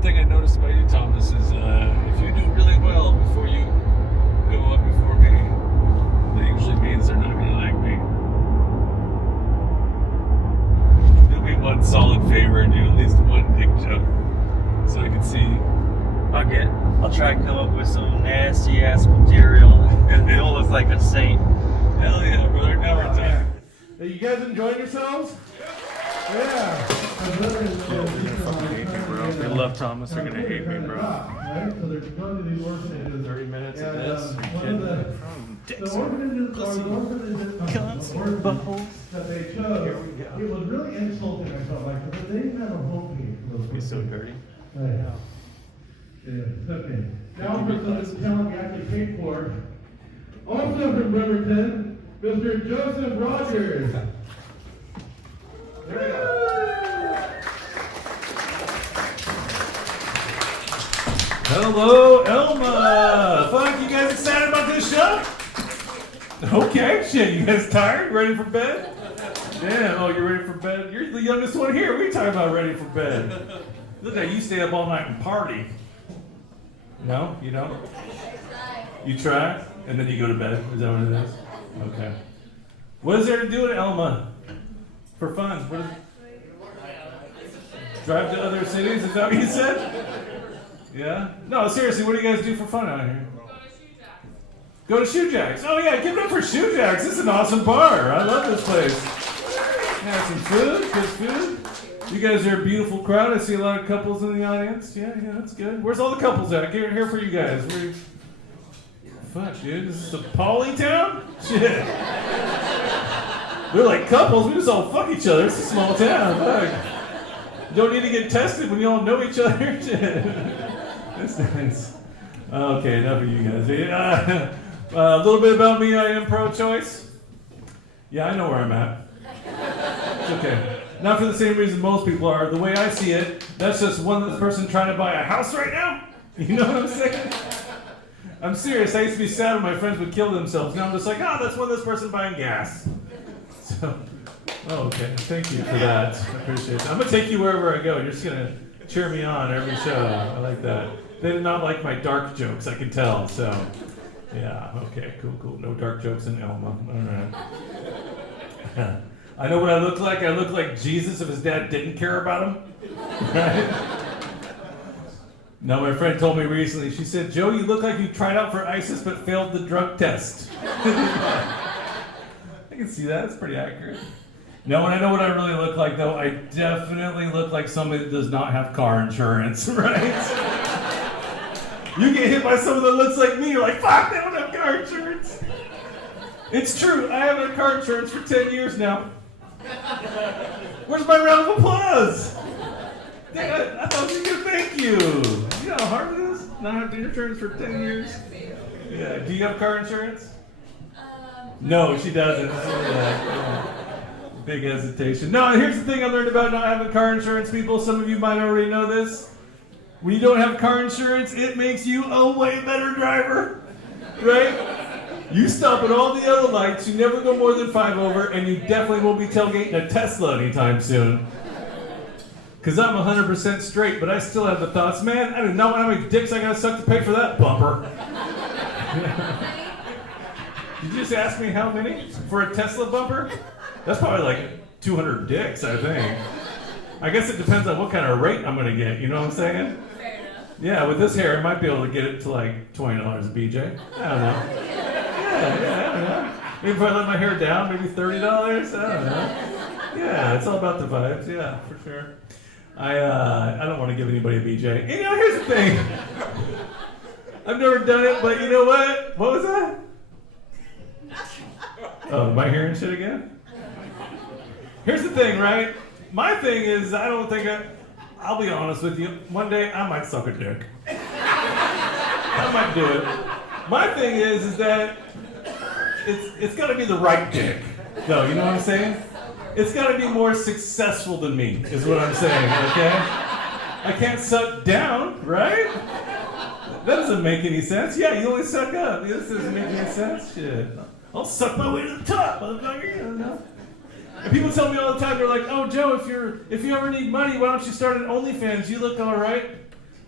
one thing I noticed about you, Thomas, is if you do really well before you go up before me, that usually means they're not going to like me. Do me one solid favor and do at least one dick joke so I can see. I'll try and come up with some nasty ass material and it'll look like a saint. Hell yeah, brother. Now we're done. Are you guys enjoying yourselves? Yeah. They love Thomas. They're gonna hate me, bro. Right? So they're going to these orphanages. 30 minutes of And, this. the orphanages are the orphanages that they chose. Here we go. It was really insulting, I felt like, because they didn't have a home page for those He's so kids. dirty. Yeah. Yeah, okay. Now for some talent we actually paid for. Also from Bremerton, Mr. Joseph Rogers. There we go. Hello, Elma! Fuck, you guys excited about this show? Okay, shit, you guys tired? Ready for bed? Damn, oh, you're ready for bed? You're the youngest one here. What are you talking about ready for bed? Look at you stay up all night and party. No? You don't? You try? And then you go to bed? Is that what it is? Okay. What is there to do at Elma? For fun? What is Drive to other cities? Is that what you said? Yeah? No, seriously, what do you guys do for fun out here? Go to ShuJacks. Oh yeah, give it up for ShuJacks. This is an awesome bar. I love this place. Have some food, good food. You guys are a beautiful crowd. I see a lot of couples in the audience. Yeah, that's good. Where's all the couples at? Get here for you guys. Fuck, dude. Is this a poly town? Shit. We're like couples. We just all fuck each other. It's a small town. Fuck. You don't need to get tested when you all know each other. Shit. That's nice. Okay, enough of you guys. A little bit about me. I am pro-choice. Yeah, I know where I'm at. It's okay. Not for the same reason most people are. The way I see it, that's just one person trying to buy a house right now. You know what I'm saying? I'm serious. I used to be sad when my friends would kill themselves. Now I'm just like, that's one this person buying gas. So, okay. Thank you for that. I appreciate it. I'm going to take you wherever I go. You're just going to cheer me on every show. I like that. They did not like my dark jokes, I can tell. So, yeah. Okay, cool. No dark jokes in Elma. All right. I know what I look like. I look like Jesus if his dad didn't care about him. Right? Now, my friend told me recently, she said, Joe, you look like you tried out for ISIS but failed the drug test. I can see that. It's pretty accurate. No, and I know what I really look like, though. I definitely look like somebody that does not have car insurance, right? You get hit by someone that looks like me, you're like, fuck, they don't have car insurance. It's true. I haven't had car insurance for 10 years now. Where's my round of applause? I thought you could thank you. You know how hard it is? Not have insurance for 10 years? Yeah. Do you have car insurance? No, she doesn't. Big hesitation. No, here's the thing I learned about not having car insurance, people. Some of you might already know this. When you don't have car insurance, it makes you a way better driver. Right? You stop at all the other lights, you never go more than 5 over, and you definitely won't be tailgating a Tesla anytime soon. Because I'm 100% straight, but I still have the thoughts, man, I do not want how many dicks I gotta suck to pay for that bumper. Did you just ask me how many for a Tesla bumper? That's probably like 200 dicks, I think. I guess it depends on what kind of rate I'm gonna get, you know what I'm saying? Fair enough. Yeah, with this hair, I might be able to get it to like $20 a BJ. I don't know. Yeah, I don't know. Maybe if I let my hair down, maybe $30. I don't know. Yeah, it's all about the vibes. Yeah, for sure. I don't want to give anybody a BJ. You know, here's the thing. I've never done it, but you know what? What was that? Oh, am I hearing shit again? Here's the thing, right? My thing is, I don't think I'll be honest with you. One day, I might suck a dick. I might do it. My thing is that it's got to be the right dick. No, you know what I'm saying? It's got to be more successful than me, is what I'm saying, okay? I can't suck down, right? That doesn't make any sense. Yeah, you only suck up. This doesn't make any sense. Shit. I'll suck my way to the top, motherfucker. You know? And people tell me all the time, they're like, oh, Joe, if you ever need money, why don't you start an OnlyFans? You look all right.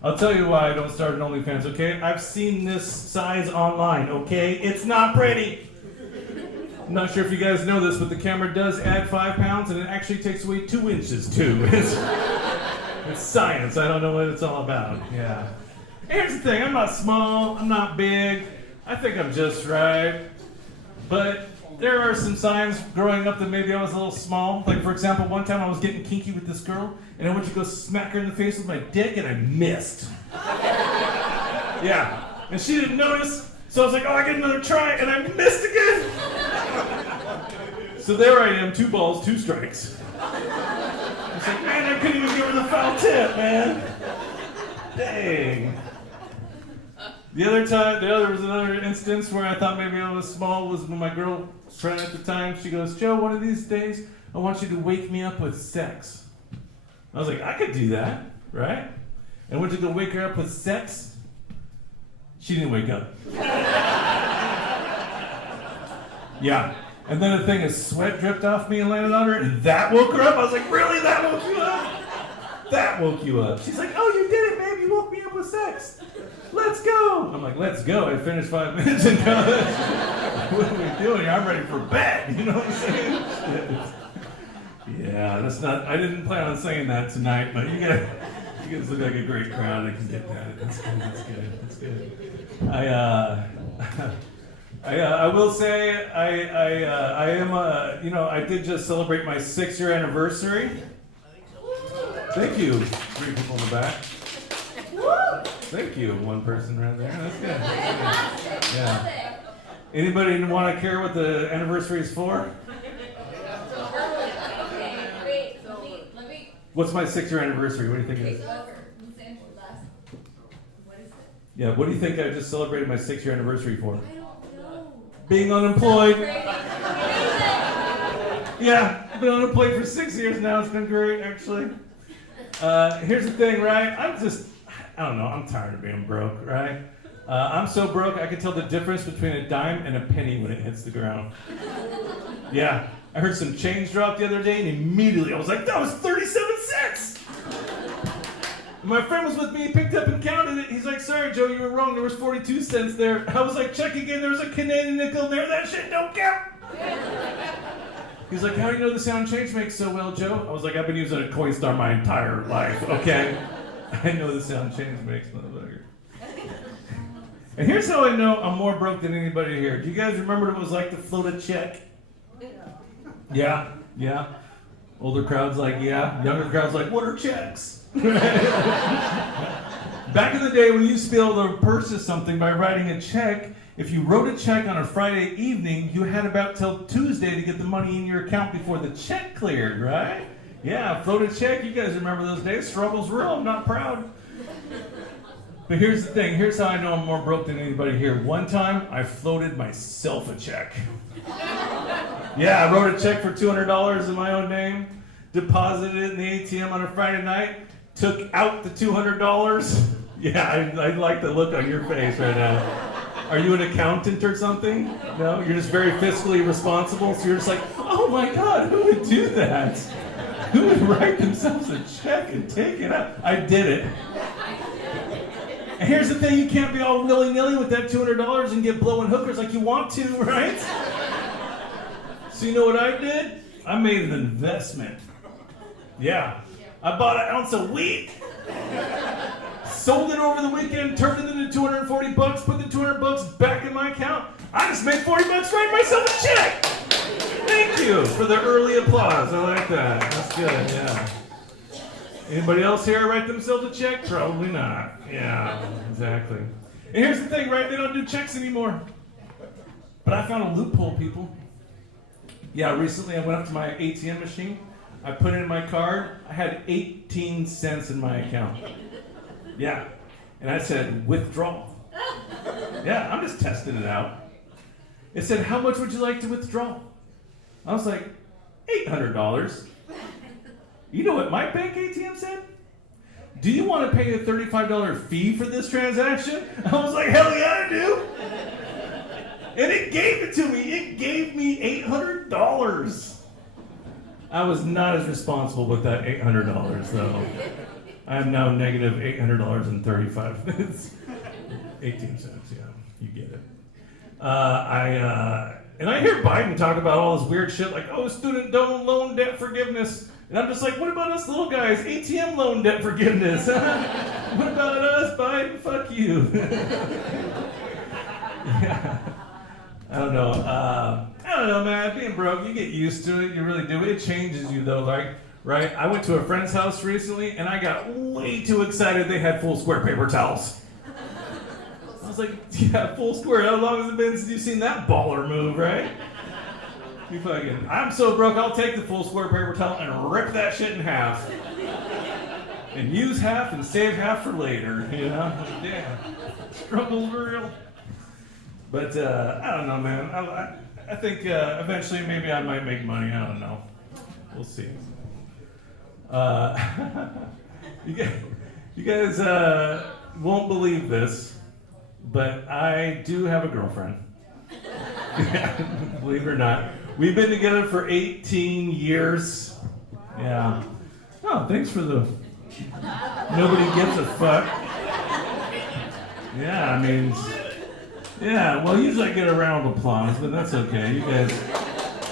I'll tell you why I don't start an OnlyFans, okay? I've seen this size online, okay? It's not pretty. I'm not sure if you guys know this, but the camera does add 5 pounds, and it actually takes away 2 inches, too. It's science. I don't know what it's all about. Yeah. Here's the thing. I'm not small. I'm not big. I think I'm just right. But there are some signs growing up that maybe I was a little small. Like, for example, one time I was getting kinky with this girl, and I went to go smack her in the face with my dick, and I missed. Yeah. And she didn't notice, so I was like, oh, I get another try, and I missed again. So there I am, 2 balls, 2 strikes. I was like, man, I couldn't even give her the foul tip, man. Dang. There was another instance where I thought maybe I was small, was when my girlfriend at the time, she goes, Joe, one of these days, I want you to wake me up with sex. I was like, I could do that, right? And went to go wake her up with sex. She didn't wake up. Yeah. And then the thing is, sweat dripped off me and landed on her, and that woke her up. I was like, really? That woke you up? That woke you up. She's like, oh, you did it, babe. You woke me up with sex. Let's go. I'm like, let's go. I finished 5 minutes in college. What are we doing? I'm ready for bed. You know what I'm saying? Yeah, that's not, I didn't plan on saying that tonight, but you guys look like a great crowd. I can get that. That's good. I will say, I am, I did just celebrate my 6-year anniversary. Thank you. 3 people in the back. Thank you, 1 person right there. That's good. Yeah. Anybody want to care what the anniversary is for? What's my 6-year anniversary? What do you think it is? Yeah, what do you think I just celebrated my 6-year anniversary for? Being unemployed. Yeah, I've been unemployed for 6 years now. It's been great, actually. Here's the thing, right? I don't know, I'm tired of being broke, right? I'm so broke, I can tell the difference between a dime and a penny when it hits the ground. Yeah, I heard some change drop the other day, and immediately I was like, that was 37 cents! My friend was with me, he picked up and counted it. He's like, sorry, Joe, you were wrong. There was 42 cents there. I was like, check again. There was a Canadian nickel there. That shit don't count. He's like, how do you know the sound change makes so well, Joe? I was like, I've been using a Coinstar my entire life, okay? I know the sound change makes, motherfucker. And here's how I know I'm more broke than anybody here. Do you guys remember what it was like to float a check? Yeah. Older crowds like, yeah. Younger crowds like, what are checks? Back in the day when you used to be able to purchase something by writing a check, if you wrote a check on a Friday evening, you had about till Tuesday to get the money in your account before the check cleared, right? Yeah, float a check. You guys remember those days. Struggle's real. I'm not proud. But here's the thing. Here's how I know I'm more broke than anybody here. One time, I floated myself a check. Yeah, I wrote a check for $200 in my own name, deposited it in the ATM on a Friday night, took out the $200. Yeah, I like the look on your face right now. Are you an accountant or something? No, you're just very fiscally responsible. So you're just like, oh my God, who would do that? Who would write themselves a check and take it out? I did it. And here's the thing, you can't be all willy-nilly with that $200 and get blowing hookers like you want to, right? So you know what I did? I made an investment. Yeah. I bought an ounce of wheat, sold it over the weekend, turned it into $240, put the $200 back in my account. I just made $40 writing myself a check. Thank you for the early applause. I like that. That's good, yeah. Anybody else here write themselves a check? Probably not. Yeah, exactly. And here's the thing, right? They don't do checks anymore. But I found a loophole, people. Yeah, recently I went up to my ATM machine. I put in my card. I had 18 cents in my account. Yeah. And I said, withdraw. Yeah, I'm just testing it out. It said, how much would you like to withdraw? I was like, $800. You know what my bank ATM said? Do you want to pay a $35 fee for this transaction? I was like, hell yeah, I do. And it gave it to me. It gave me $800. I was not as responsible with that $800 though. I am now negative $800.35. 18 cents, yeah, you get it. And I hear Biden talk about all this weird shit like, oh, student loan debt forgiveness. And I'm just like, what about us little guys? ATM loan debt forgiveness. What about us, Biden? Fuck you. Yeah. I don't know, man. Being broke, you get used to it. You really do. It changes you, though. Like, right? I went to a friend's house recently, and I got way too excited they had full square paper towels. I was like, yeah, full square. How long has it been since you've seen that baller move, right? You fucking, I'm so broke, I'll take the full square paper towel and rip that shit in half. And use half and save half for later, you know? Yeah. Struggle's real. But, I don't know, man. I think eventually maybe I might make money. I don't know. We'll see. You guys won't believe this, but I do have a girlfriend. Believe it or not. We've been together for 18 years. Yeah. Oh, thanks for the... Nobody gives a fuck. Yeah, I mean... Yeah, well, usually I get a round of applause, but that's okay. You guys...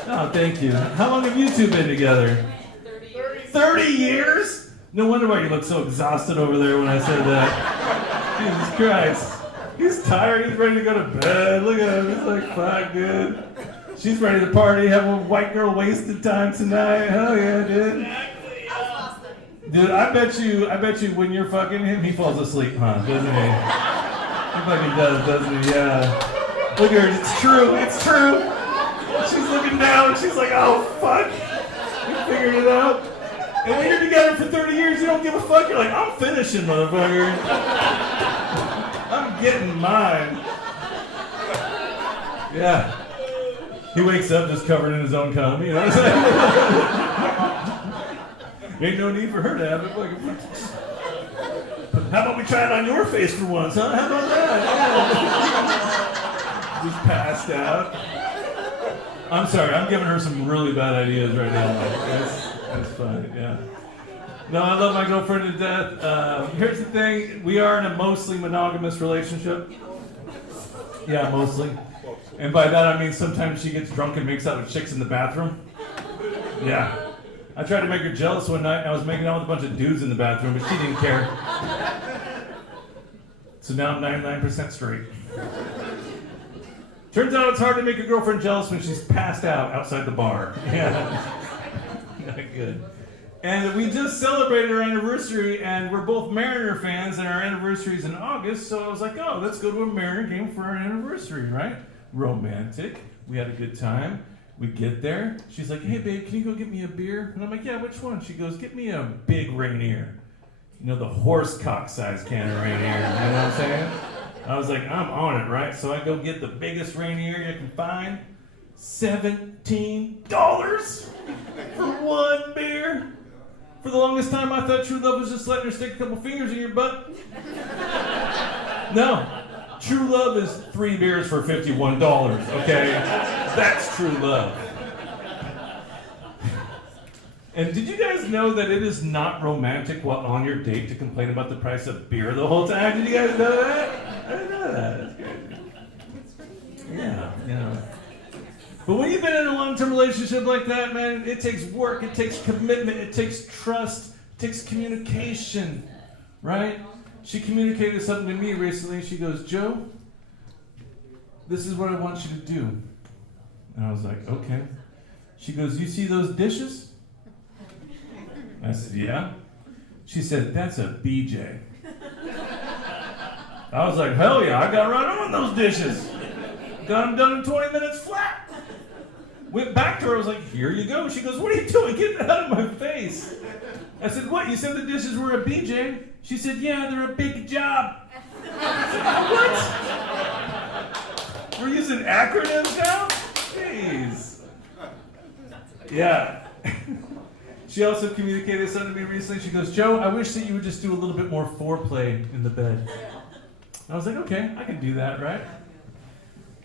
Oh, thank you. How long have you two been together? 30 years. 30 years? No wonder why you look so exhausted over there when I said that. Jesus Christ. He's tired, he's ready to go to bed. Look at him, he's like, fuck, dude. She's ready to party, have a white girl wasted time tonight. Hell yeah, dude. Dude, I bet you when you're fucking him, he falls asleep, huh? Doesn't he? He fucking does, doesn't he? Yeah. Look at her, it's true. She's looking down, she's like, oh, fuck. You figured it out. And when you're together for 30 years, you don't give a fuck. You're like, I'm finishing, motherfucker. I'm getting mine. Yeah. He wakes up just covered in his own cum, you know what I'm saying? Ain't no need for her to have it. How about we try it on your face for once, huh? How about that? Yeah. Just passed out. I'm sorry, I'm giving her some really bad ideas right now. That's fine, yeah. No, I love my girlfriend to death. Here's the thing, we are in a mostly monogamous relationship. Yeah, mostly. And by that I mean sometimes she gets drunk and makes out with chicks in the bathroom. Yeah. I tried to make her jealous one night. I was making out with a bunch of dudes in the bathroom, but she didn't care. So now I'm 99% straight. Turns out it's hard to make your girlfriend jealous when she's passed out outside the bar. Yeah. Not good. And we just celebrated our anniversary, and we're both Mariner fans, and our anniversary's in August, so I was like, oh, let's go to a Mariner game for our anniversary, right? Romantic. We had a good time. We get there. She's like, hey, babe, can you go get me a beer? And I'm like, yeah, which one? She goes, get me a big Rainier. You know, the horse cock size can of Rainier. You know what I'm saying? I was like, I'm on it, right? So I go get the biggest Rainier you can find. $17 for one beer. For the longest time, I thought true love was just letting her stick a couple fingers in your butt. No. True love is 3 beers for $51, okay? That's true love. And did you guys know that it is not romantic while on your date to complain about the price of beer the whole time? Did you guys know that? I didn't know that. That's good. Yeah. But when you've been in a long-term relationship like that, man, it takes work, it takes commitment, it takes trust, it takes communication, right? She communicated something to me recently. She goes, Joe, this is what I want you to do. And I was like, okay. She goes, you see those dishes? I said, yeah. She said, that's a BJ. I was like, hell yeah, I got right on those dishes. Got them done in 20 minutes flat. Went back to her, I was like, here you go. She goes, what are you doing? Get that out of my face. I said, what, you said the dishes were a BJ? She said, yeah, they're a big job. What? We're using acronyms now? Jeez. Yeah. She also communicated something to me recently. She goes, Joe, I wish that you would just do a little bit more foreplay in the bed. I was like, okay, I can do that, right?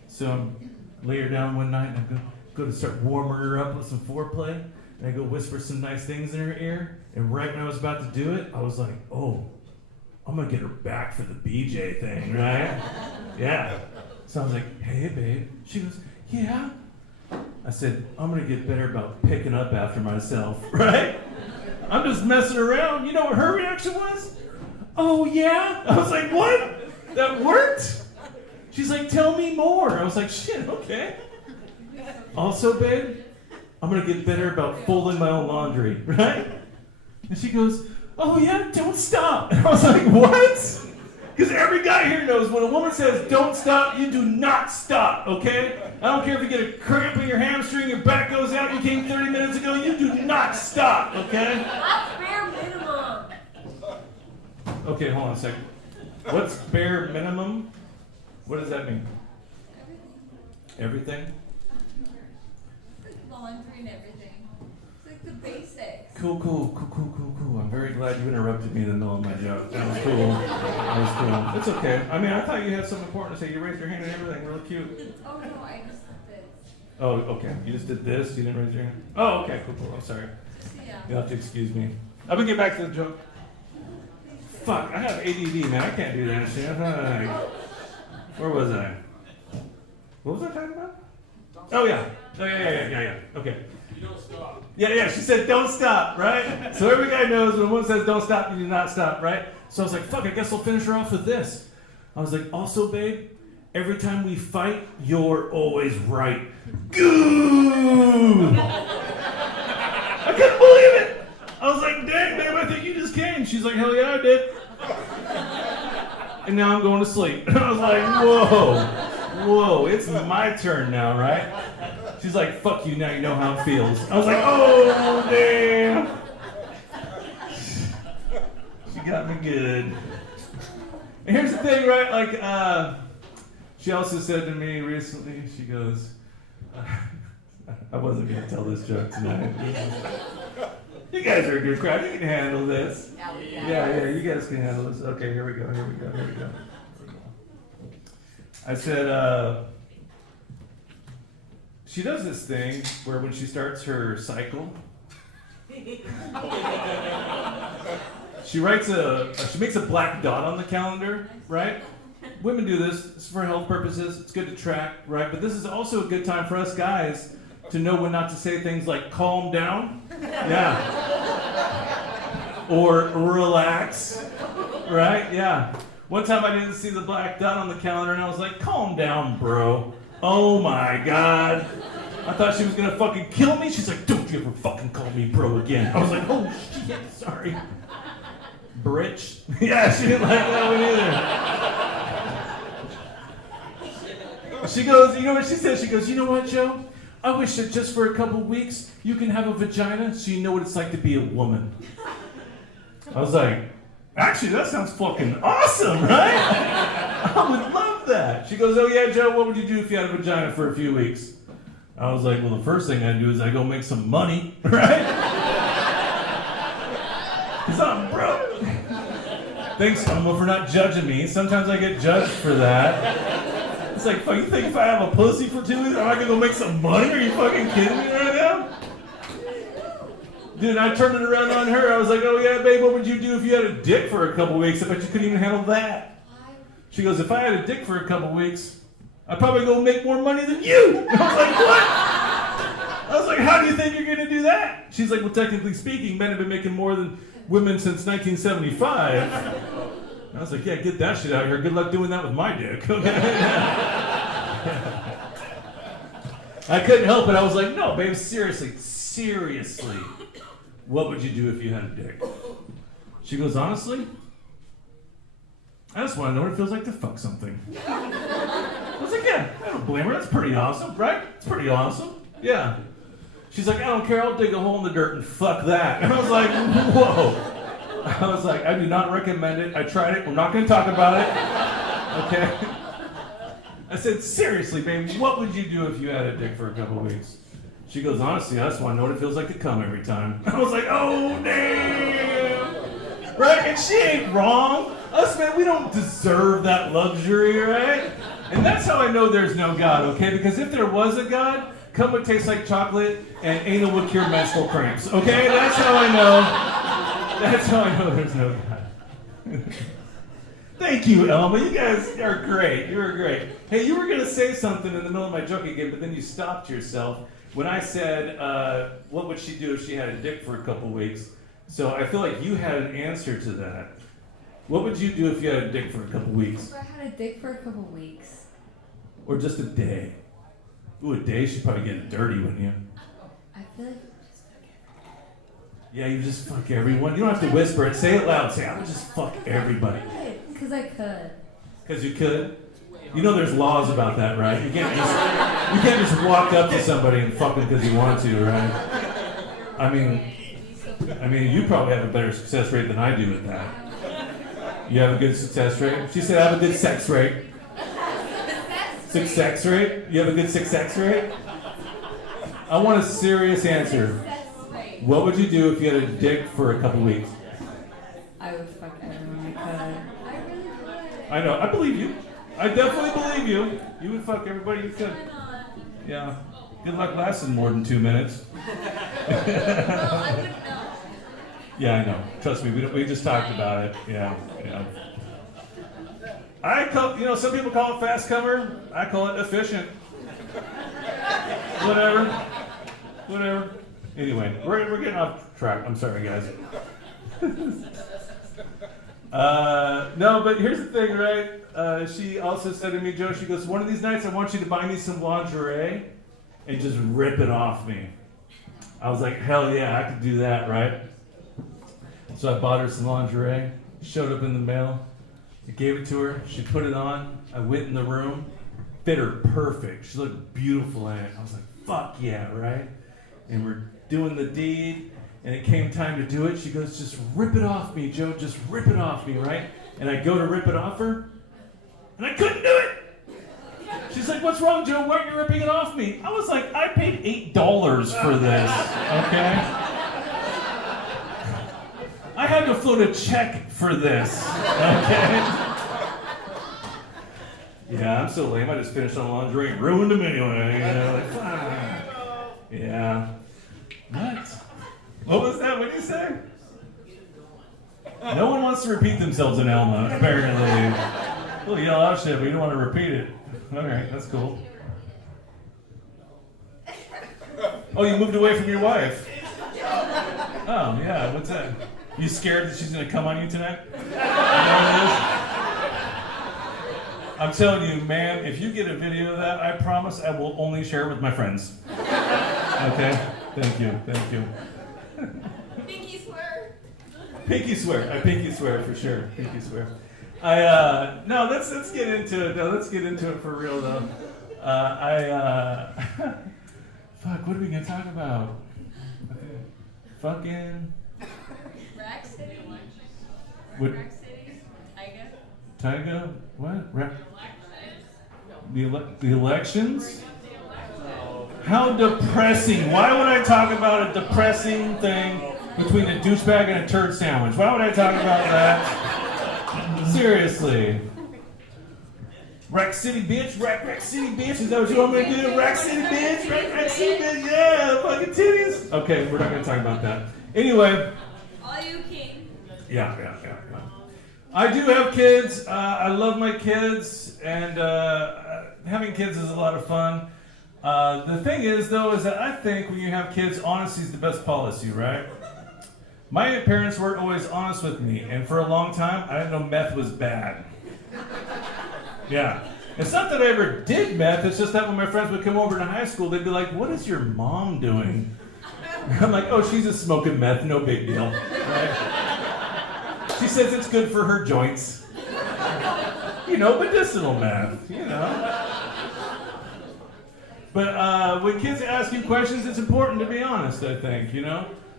So I lay her down one night and I go to start warming her up with some foreplay. And I go whisper some nice things in her ear. And right when I was about to do it, I was like, oh, I'm gonna get her back for the BJ thing, right? Yeah. So I was like, hey, babe. She goes, yeah. I said, I'm gonna get better about picking up after myself, right? I'm just messing around. You know what her reaction was? Oh, yeah? I was like, what? That worked? She's like, tell me more. I was like, shit, okay. Also, babe, I'm gonna get better about folding my own laundry, right? And she goes, oh yeah, don't stop. And I was like, what? Because every guy here knows when a woman says don't stop, you do not stop, okay? I don't care if you get a cramp in your hamstring, your back goes out, you came 30 minutes ago, you do not stop, okay? That's bare minimum. Okay, hold on a second. What's bare minimum? What does that mean? Everything? Like laundry and everything. It's like the basics. Cool. I'm very glad you interrupted me in the middle of my joke. That was cool. It's okay. I mean, I thought you had something important to say. You raised your hand and everything. Real cute. Oh no, I just did this. Oh, okay. You just did this? You didn't raise your hand? Oh, okay. Cool. I'm sorry. Yeah. You'll have to excuse me. I'm going to get back to the joke. Fuck, I have ADD, man. I can't do that shit. Where was I? What was I talking about? Oh, yeah. Yeah. Okay. You don't stop. Yeah, she said don't stop, right? So every guy knows when a woman says don't stop, you do not stop, right? So I was like, fuck, I guess I'll finish her off with this. I was like, also, babe, every time we fight, you're always right. Goo! I couldn't believe it! I was like, dang, babe, I think you just came. She's like, hell yeah, I did. And now I'm going to sleep. And I was like, whoa, it's my turn now, right? She's like, fuck you, now you know how it feels. I was like, oh, damn. She got me good. And here's the thing, right? Like, she also said to me recently, she goes, I wasn't going to tell this joke tonight. You guys are a good crowd. You can handle this. Yeah, you guys can handle this. Okay, here we go. I said, she does this thing where when she starts her cycle, she makes a black dot on the calendar, right? Women do this. It's for health purposes. It's good to track, right? But this is also a good time for us guys to know when not to say things like calm down. Yeah. Or relax. Right? Yeah. One time I didn't see the black dot on the calendar and I was like, calm down, bro. Oh my God. I thought she was gonna fucking kill me. She's like, don't you ever fucking call me bro again. I was like, oh shit, sorry. Britch. Yeah, she didn't like that one either. She goes, you know what she said? She goes, you know what, Joe? I wish that just for a couple weeks you can have a vagina so you know what it's like to be a woman. I was like, actually, that sounds fucking awesome, right? I would love that. She goes, oh yeah, Joe, what would you do if you had a vagina for a few weeks? I was like, well, the first thing I'd do is I go make some money, right? Because I'm broke. Thanks, Elma, for not judging me. Sometimes I get judged for that. It's like, fuck, you think if I have a pussy for 2 weeks, am I gonna go make some money? Are you fucking kidding me right now? Dude, I turned it around on her. I was like, oh yeah, babe, what would you do if you had a dick for a couple weeks? I bet you couldn't even handle that. She goes, if I had a dick for a couple weeks, I'd probably go make more money than you. And I was like, what? I was like, how do you think you're going to do that? She's like, well, technically speaking, men have been making more than women since 1975. And I was like, yeah, get that shit out of here. Good luck doing that with my dick. I couldn't help it. I was like, no, babe, seriously. What would you do if you had a dick? She goes, honestly, I just want to know what it feels like to fuck something. I was like, yeah, I don't blame her. That's pretty awesome, right? It's pretty awesome. Yeah. She's like, I don't care. I'll dig a hole in the dirt and fuck that. And I was like, whoa. I was like, I do not recommend it. I tried it. We're not going to talk about it. Okay? I said, seriously, baby, what would you do if you had a dick for a couple weeks? She goes, honestly, I just want to know what it feels like to come every time. I was like, oh, damn. Right? And she ain't wrong. Us, man, we don't deserve that luxury, right? And that's how I know there's no God, okay? Because if there was a God, cum would taste like chocolate and anal would cure menstrual cramps, okay? That's how I know That's how I know there's no God. Thank you, Elma. You guys are great. You were great. Hey, you were going to say something in the middle of my joke again, but then you stopped yourself when I said, what would she do if she had a dick for a couple weeks? So I feel like you had an answer to that. What would you do if you had a dick for a couple weeks? If I had a dick for a couple weeks. Or just a day? Ooh, a day? She'd probably get dirty, wouldn't you? I feel like just fuck Yeah, you just fuck everyone. You don't have to whisper it. Say it loud. Say, I would just fuck everybody. Because I could. Because you could? You know there's laws about that, right? You can't just walk up to somebody and fuck them because you want to, right? I mean, you probably have a better success rate than I do at that. You have a good success rate? She said I have a good sex rate. Success rate? You have a good success rate? I want a serious answer. What would you do if you had a dick for a couple weeks? I would fuck everyone I could. I really would. I know. I believe you. I definitely believe you. You would fuck everybody you could. Why not? Yeah. Good luck lasting more than 2 minutes. Well, I wouldn't know. Yeah, I know. Trust me. We just talked about it. Yeah. I call, some people call it fast comer. I call it efficient. Whatever. Anyway, we're getting off track. I'm sorry, guys. No, but here's the thing, right? She also said to me, Joe, she goes, one of these nights I want you to buy me some lingerie and just rip it off me. I was like, hell yeah, I could do that, right? So I bought her some lingerie, showed up in the mail, I gave it to her, she put it on, I went in the room, fit her perfect, she looked beautiful in it. I was like, fuck yeah, right? And we're doing the deed, and it came time to do it. She goes, just rip it off me, Joe, just rip it off me, right? And I go to rip it off her, and I couldn't do it. She's like, what's wrong, Joe? Why aren't you ripping it off me? I was like, I paid $8 for this, okay? I had to float a check for this, okay? Yeah, I'm so lame. I just finished on lingerie and ruined them anyway. Like, fuck. Yeah. What was that? What did you say? No one wants to repeat themselves in Elma, apparently. We'll yell out shit, but you don't want to repeat it. Alright, that's cool. Oh, you moved away from your wife. Oh, yeah, what's that? You scared that she's going to come on you tonight? You know what it is? I'm telling you, ma'am, if you get a video of that, I promise I will only share it with my friends. Okay? Thank you. Pinky swear. Pinky swear. I pinky swear for sure. Pinky swear. No, let's get into it. No, let's get into it for real though. Fuck, what are we gonna talk about? Fucking. Rack City? What? Rack City? Tyga? Tyga? What? The elections? How depressing. Why would I talk about a depressing thing between a douchebag and a turd sandwich? Why would I talk about that? Seriously. Rack City bitch, Rack City bitch. Is that what you want me to do? Rack City bitch, Rack City bitch. Yeah, fucking titties. Okay, we're not going to talk about that. Anyway. All you king. Yeah. I do have kids. I love my kids, and having kids is a lot of fun. The thing is, though, is that I think when you have kids, honesty is the best policy, right? My parents weren't always honest with me, and for a long time, I didn't know meth was bad. Yeah. It's not that I ever did meth, it's just that when my friends would come over to high school, they'd be like, what is your mom doing? I'm like, oh, she's just smoking meth, no big deal. Right? She says it's good for her joints. Medicinal meth, But when kids ask you questions, it's important to be honest, I think,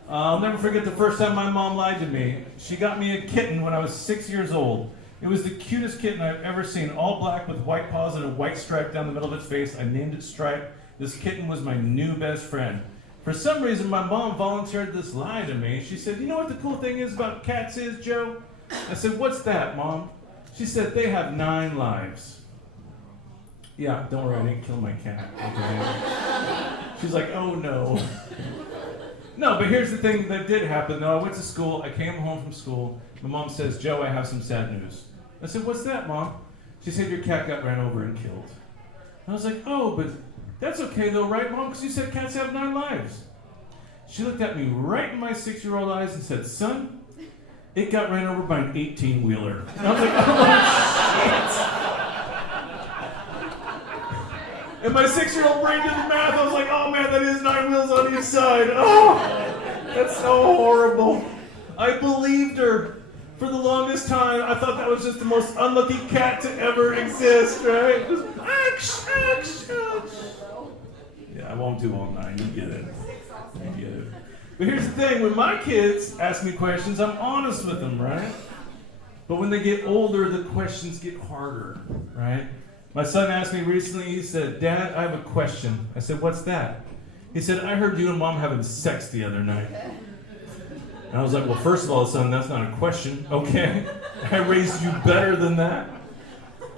I'll never forget the first time my mom lied to me. She got me a kitten when I was 6 years old. It was the cutest kitten I've ever seen, all black with white paws and a white stripe down the middle of its face. I named it Stripe. This kitten was my new best friend. For some reason, my mom volunteered this lie to me. She said, you know what the cool thing is about cats is, Joe? I said, what's that, Mom? She said, they have 9 lives. Yeah, don't worry, I didn't kill my cat. Okay. She's like, oh no. No, but here's the thing that did happen, though. I went to school. I came home from school. My mom says, Joe, I have some sad news. I said, what's that, Mom? She said, your cat got ran over and killed. I was like, oh, but that's okay, though, right, Mom? Because you said cats have 9 lives. She looked at me right in my 6-year-old eyes and said, son, it got ran over by an 18-wheeler. And I was like, oh, shit. And my 6-year-old brain did the math. I was like, oh, man, that is 9 wheels on each side. Oh, that's so horrible. I believed her. For the longest time, I thought that was just the most unlucky cat to ever exist, right? Just, yeah, I won't do all 9. You get it. You get it. But here's the thing. When my kids ask me questions, I'm honest with them, right? But when they get older, the questions get harder, right? My son asked me recently, he said, Dad, I have a question. I said, what's that? He said, I heard you and Mom having sex the other night. And I was like, well, first of all, son, that's not a question, okay? I raised you better than that.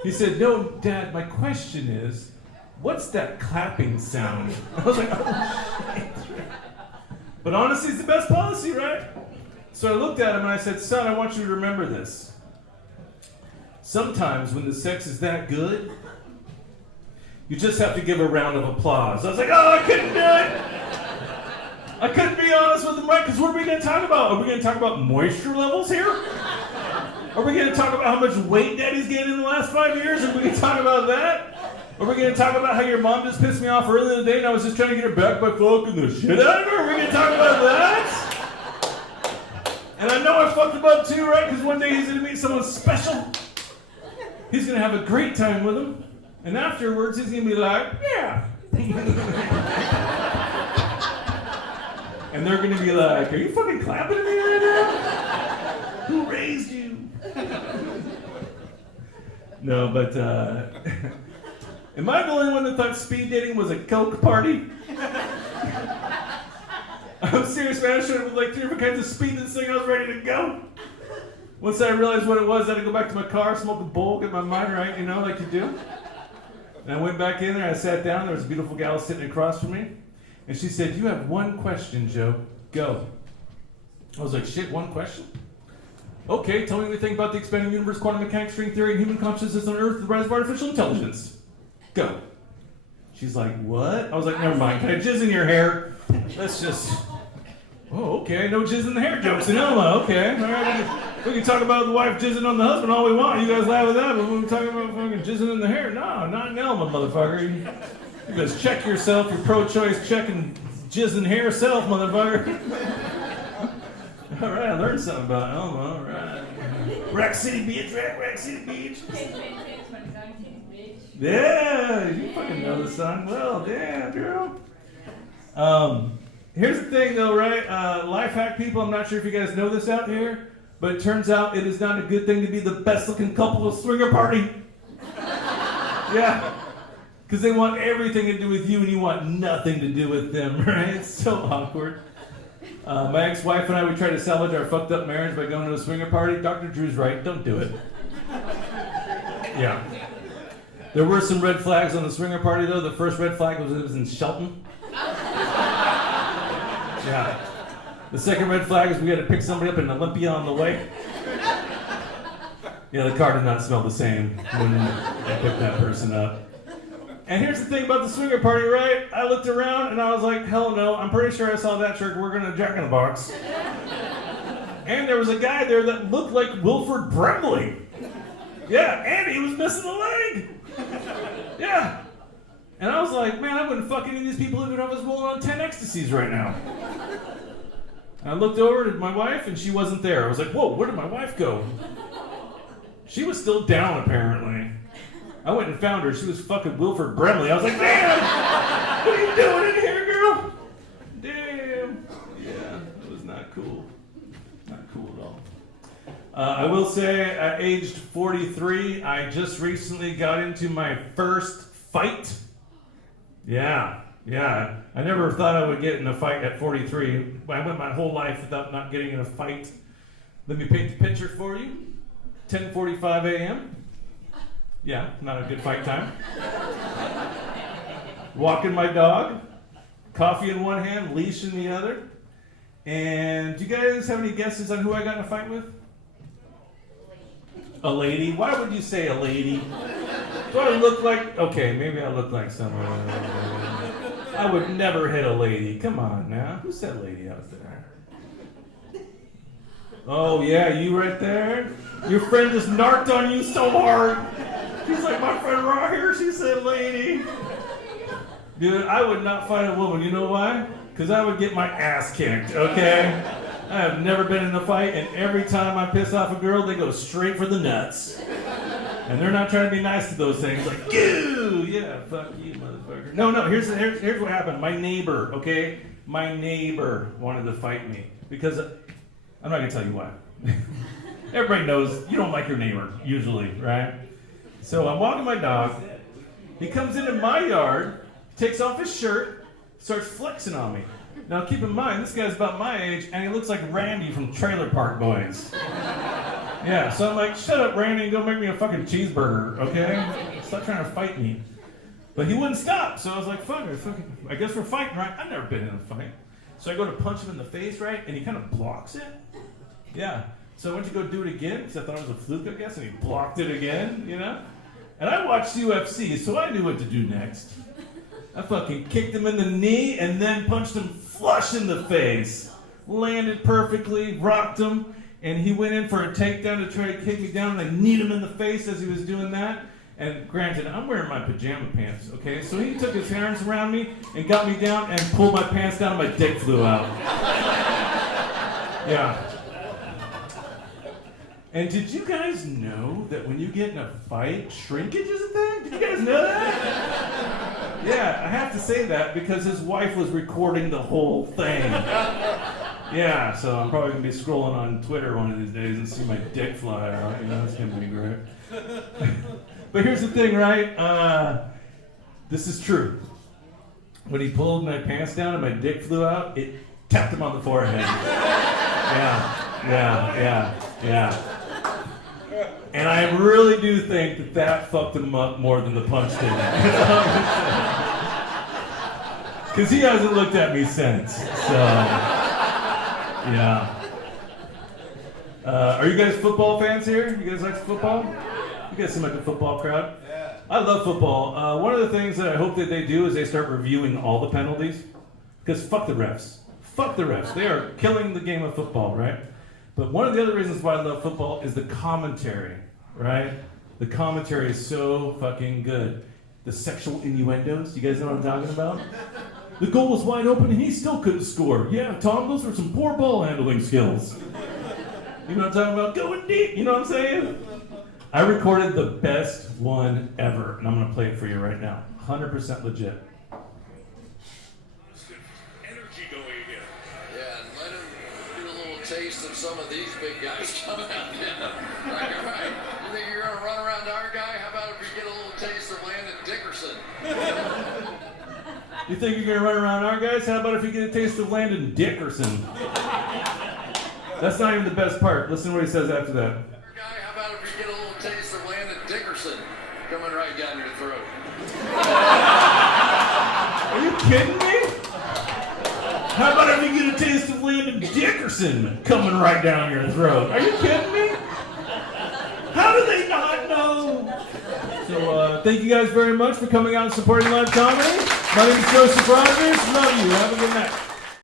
He said, no, Dad, my question is, what's that clapping sound? I was like, oh, shit. But honesty is the best policy, right? So I looked at him and I said, son, I want you to remember this. Sometimes when the sex is that good, you just have to give a round of applause. I was like, oh, I couldn't do it. I couldn't be honest with him, right? Because what are we going to talk about? Are we going to talk about moisture levels here? Are we going to talk about how much weight Daddy's gained in the last 5 years? Are we going to talk about that? Are we going to talk about how your mom just pissed me off earlier in the day and I was just trying to get her back by fucking the shit out of her? Are we going to talk about that? And I know I fucked him up too, right? Because one day he's going to meet someone special. He's going to have a great time with him. And afterwards, he's going to be like, yeah. And they're going to be like, are you fucking clapping at me right now? Who raised you? No, but, am I the only one that thought speed dating was a coke party? I'm serious, man. I showed up with like 3 different kinds of speed in this thing. I was ready to go. Once I realized what it was, I had to go back to my car, smoke a bowl, get my mind right, you know, like you do. And I went back in there, I sat down, there was a beautiful gal sitting across from me. And she said, you have one question, Joe. Go. I was like, shit, one question? Okay, tell me everything about the expanding universe, quantum mechanics, string theory, and human consciousness on Earth, the rise of artificial intelligence. Go. She's like, what? I was like, never mind. Can I jizz in your hair? Let's just... Oh, okay. No jizz in the hair jokes in Elma. Okay. All right. We can talk about the wife jizzing on the husband all we want. You guys laugh at that, but when we're talking about fucking jizzing in the hair, no, not in Elma, motherfucker. You guys check yourself, your pro-choice checking jizzing hair self, motherfucker. All right, I learned something about Elma. All right. Rack City Beach, Rack City Beach. Yeah, you fucking know the song well. Damn, girl. Here's the thing, though, right? Life hack people, I'm not sure if you guys know this out here, but it turns out it is not a good thing to be the best-looking couple at a swinger party. Yeah. Because they want everything to do with you and you want nothing to do with them, right? It's so awkward. My ex-wife and I, we tried to salvage our fucked up marriage by going to a swinger party. Dr. Drew's right, don't do it. Yeah. There were some red flags on the swinger party, though. The first red flag was it was in Shelton. Yeah. The second red flag is we had to pick somebody up in Olympia on the way. Yeah, the car did not smell the same when I picked that person up. And here's the thing about the swinger party, right? I looked around and I was like, hell no, I'm pretty sure I saw that chick working a Jack in the Box. And there was a guy there that looked like Wilford Brimley. Yeah, and he was missing a leg. Yeah. And I was like, man, I wouldn't fuck any of these people even if I was rolling on 10 ecstasies right now. And I looked over at my wife and she wasn't there. I was like, whoa, where did my wife go? She was still down, apparently. I went and found her. She was fucking Wilford Brimley. I was like, damn! What are you doing in here, girl? Damn. Yeah, it was not cool. Not cool at all. I will say, at aged 43, I just recently got into my first fight. Yeah. I never thought I would get in a fight at 43. I went my whole life without not getting in a fight. Let me paint the picture for you. 10:45 a.m. Yeah, not a good fight time. Walking my dog, coffee in one hand, leash in the other. And do you guys have any guesses on who I got in a fight with? A lady? Why would you say a lady? Do I look like... Okay, maybe I look like someone. I would never hit a lady. Come on now. Who's that lady out there? Oh, yeah, you right there? Your friend just narked on you so hard. She's like, my friend right here, she said lady. Dude, I would not fight a woman. You know why? Because I would get my ass kicked, okay? I have never been in a fight, and every time I piss off a girl, they go straight for the nuts. And they're not trying to be nice to those things. Like, goo! Yeah, fuck you, motherfucker. No, here's what happened. My neighbor, okay? My neighbor wanted to fight me. Because, I'm not going to tell you why. Everybody knows you don't like your neighbor, usually, right? So I'm walking my dog. He comes into my yard, takes off his shirt, starts flexing on me. Now keep in mind, this guy's about my age, and he looks like Randy from Trailer Park Boys. Yeah, so I'm like, shut up, Randy, and go make me a fucking cheeseburger, okay? Stop trying to fight me. But he wouldn't stop, so I was like, fuck it, I guess we're fighting, right? I've never been in a fight. So I go to punch him in the face, right? And he kind of blocks it. Yeah. So I went to go do it again, because I thought it was a fluke, I guess, and he blocked it again, you know? And I watched UFC, so I knew what to do next. I fucking kicked him in the knee and then punched him flush in the face. Landed perfectly, rocked him, and he went in for a takedown to try to kick me down, and I kneed him in the face as he was doing that. And granted, I'm wearing my pajama pants, okay? So he took his hands around me and got me down and pulled my pants down and my dick flew out. Yeah. And did you guys know that when you get in a fight, shrinkage is a thing? Did you guys know that? Yeah, I have to say that because his wife was recording the whole thing. Yeah, so I'm probably going to be scrolling on Twitter one of these days and see my dick fly out. You know, it's going to be great. But here's the thing, right? This is true. When he pulled my pants down and my dick flew out, it tapped him on the forehead. Yeah. And I really do think that that fucked him up more than the punch did. Because he hasn't looked at me since. So, yeah. Are you guys football fans here? You guys like football? You guys seem like a football crowd. Yeah. I love football. One of the things that I hope that they do is they start reviewing all the penalties. Because fuck the refs. Fuck the refs. They are killing the game of football, right? But one of the other reasons why I love football is the commentary, right? The commentary is so fucking good. The sexual innuendos, you guys know what I'm talking about? The goal was wide open and he still couldn't score. Yeah, Tom, those were some poor ball handling skills. You know what I'm talking about? Going deep, you know what I'm saying? I recorded the best one ever, and I'm gonna play it for you right now. 100% legit. Taste of some of these big guys coming out. Yeah. Like, all right, you think you're going to run around our guy? How about if you get a little taste of Landon Dickerson? You think you're going to run around our guys? How about if you get a taste of Landon Dickerson? That's not even the best part. Listen to what he says after that. Our guy, how about if you get a little taste of Landon Dickerson coming right down your throat? Are you kidding me? How about if you get a taste of Landon Dickerson coming right down your throat? Are you kidding me? How do they not know? So thank you guys very much for coming out and supporting live comedy. My name is Joseph Rogers. Love you. Have a good night.